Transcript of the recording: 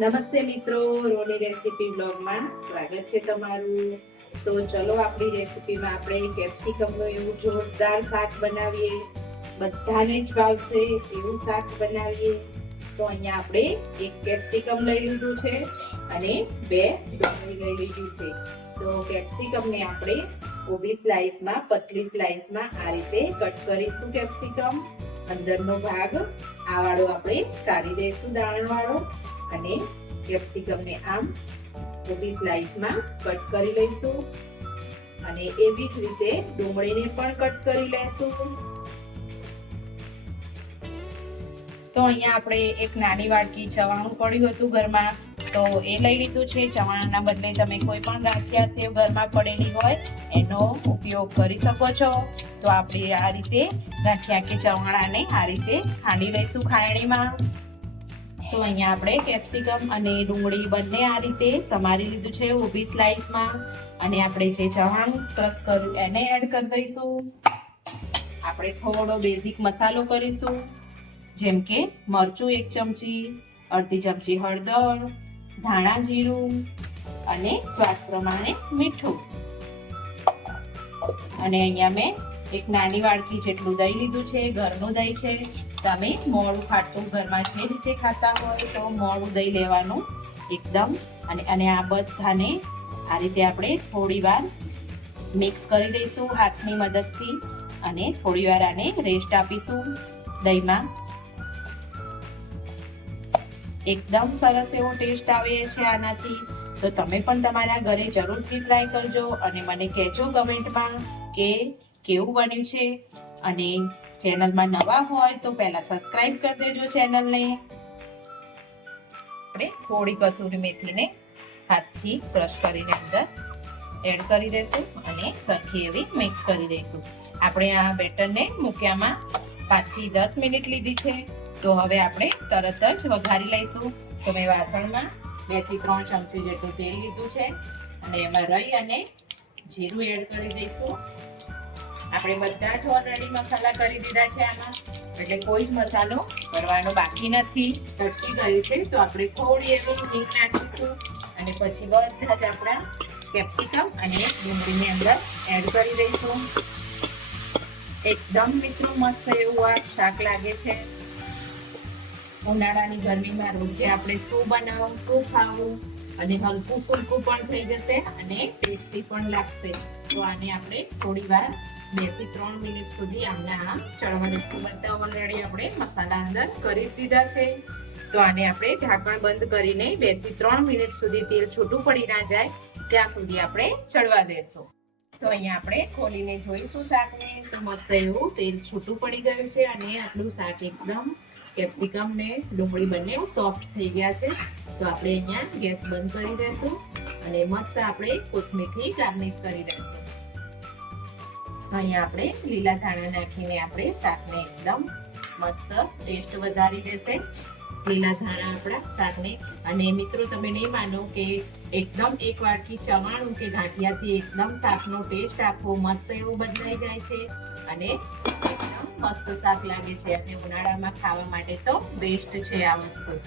નમસ્તે મિત્રો, રોની રેસીપી બ્લોગમાં સ્વાગત છે તમારું. તો ચલો આપણી રેસીપીમાં આપણે કેપ્સિકમનું એવું જોરદાર શાક બનાવીએ. બધાને જ ભાવશે એવું શાક બનાવીએ. તો અહીંયા આપણે એક કેપ્સિકમ લઈ લીધું છે અને 2 ડુંગળી લઈ લીધી છે. તો કેપ્સિકમને આપણે ઊભી સ્લાઇસમાં, પતલી સ્લાઇસમાં આ રીતે કટ કરીશું. કેપ્સિકમ અંદરનો ભાગ આ વાળો આપણે કાઢી દઈશું, દાણાવાળો. અને કેપ્સિકમને આમ ઊભી સ્લાઇસમાં કટ કરી લઈશું અને એવી જ રીતે ડુંગળીને પણ કટ કરી લઈશું. તો અહીંયા આપણે એક નાની વાટકી ચવાણું પડ્યું હતું ઘરમાં, તો એ લઈ લીધું છે. ચવાણાના બદલે તમે કોઈ પણ ગાંઠિયા સેવ ઘરમાં પડેલી હોય એનો ઉપયોગ કરી શકો છો. તો આપણે આ રીતે ગાંઠિયા કે ચવાણાને આ રીતે ખાંડી લઈશું ખાયણીમાં. તો અહીંયા આપણે કેપ્સિકમ અને ડુંગળી બંને આ રીતે સમારી લીધું છે ઊભી સ્લાઇસમાં. અને આપણે જે ચવાણું ક્રશ કર્યું એને એડ કરી દઈશું. આપણે થોડો બેઝિક મસાલો કરીશું, જેમ કે મરચું 1 ચમચી, અડધી ચમચી હળદર, ધાણા જીરું અને સ્વાદ પ્રમાણે મીઠું. અને અહીંયા મેં એક નાની વાડકી જેટલું દહીં લીધું છે, ઘરનું દહીં છે. તમે મોળું ખાટું ઘરમાં જે રીતે ખાતા હોય તો મોળું દહીં લેવાનું એકદમ. અને આ બધાને આ રીતે આપણે થોડી વાર મિક્સ કરી દઈશું હાથની મદદથી અને થોડી વાર આને રેસ્ટ આપીશું દહીંમાં. એકદમ સરસ એવો ટેસ્ટ આવે છે આનાથી. તો તમે પણ તમારા ઘરે જરૂરથી ટ્રાય કરજો અને મને કહેજો કમેન્ટમાં કે કેવું બન્યું છે. અને ચેનલમાં નવા હોય તો પહેલા સબસ્ક્રાઇબ કરી દેજો ચેનલને. આપણે થોડી કસૂરી મેથીને હાથથી ક્રશ કરીને અંદર એડ કરી દઈશું અને સરખી એવી મિક્સ કરી દઈશું. આપણે આ બેટરને મૂક્યામાં 5 થી 10 મિનિટ લીધી છે. તો હવે આપણે તરત જ વઘારી લઈશું. તો મેં વાસણમાં 2 થી 3 ચમચી જેટલું તેલ લીધું છે અને એમાં રાઈ અને જીરું એડ કરી દઈશું. આપણે બધા જ ઓલરેડી મસાલા કરી દીધા છે આમાં, એટલે કોઈ જ મસાલો કરવાનો બાકી નથી. તટકી ગયું છે તો આપણે થોડી એવી હિંગ નાખીશું અને પછી બધા જ આપણા કેપ્સિકમ અને ડુંગળીને અંદર એડ કરી દઈશું. એકદમ મિત્રો મસ્ત એવું આ શાક લાગે છે. ઉનાળાની ગરમીમાં રોજે આપણે શું બનાવવું, શું ખાવું, અને હલકું ફૂલકું પણ થઈ જશે અને ટેસ્ટી પણ લાગશે. તો આને આપણે થોડી વાર 2 થી 3 મિનિટ સુધી આમના ચડવા દઈશું. બધા ઓલરેડી આપણે મસાલા અંદર કરી દીધા છે. તો આને આપણે ઢાંકણ બંધ કરીને 2 થી 3 મિનિટ સુધી તેલ છૂટું પડી ના જાય ત્યાં સુધી આપણે ચડવા દેશું. તો અહીંયા આપણે ખોલીને જોઈશું શાકને. તો મસ્ત એવું તેલ છૂટું પડી ગયું છે અને આટલું શાક એકદમ કેપ્સિકમ ને ડુંગળી બંને સોફ્ટ થઈ ગયા છે. તો આપણે અહીંયા ગેસ બંધ કરી દઈશું અને મસ્ત આપણે કોથમીરથી ગાર્નિશ કરી દઈશું. અહીંયા આપણે લીલા ધાણા નાખીને આપણે શાકને એકદમ મસ્ત ટેસ્ટ વધારી દેશે લીલા ધાણા આપણા શાકને. અને મિત્રો તમે નહીં માનો કે એકદમ 1 વાટકી ચવાણું કે ગાંઠિયાથી એકદમ શાકનો ટેસ્ટ આખો મસ્ત એવું બદલાઈ જાય છે અને એકદમ મસ્ત શાક લાગે છે. અને ઉનાળામાં ખાવા માટે તો બેસ્ટ છે આ વસ્તુ.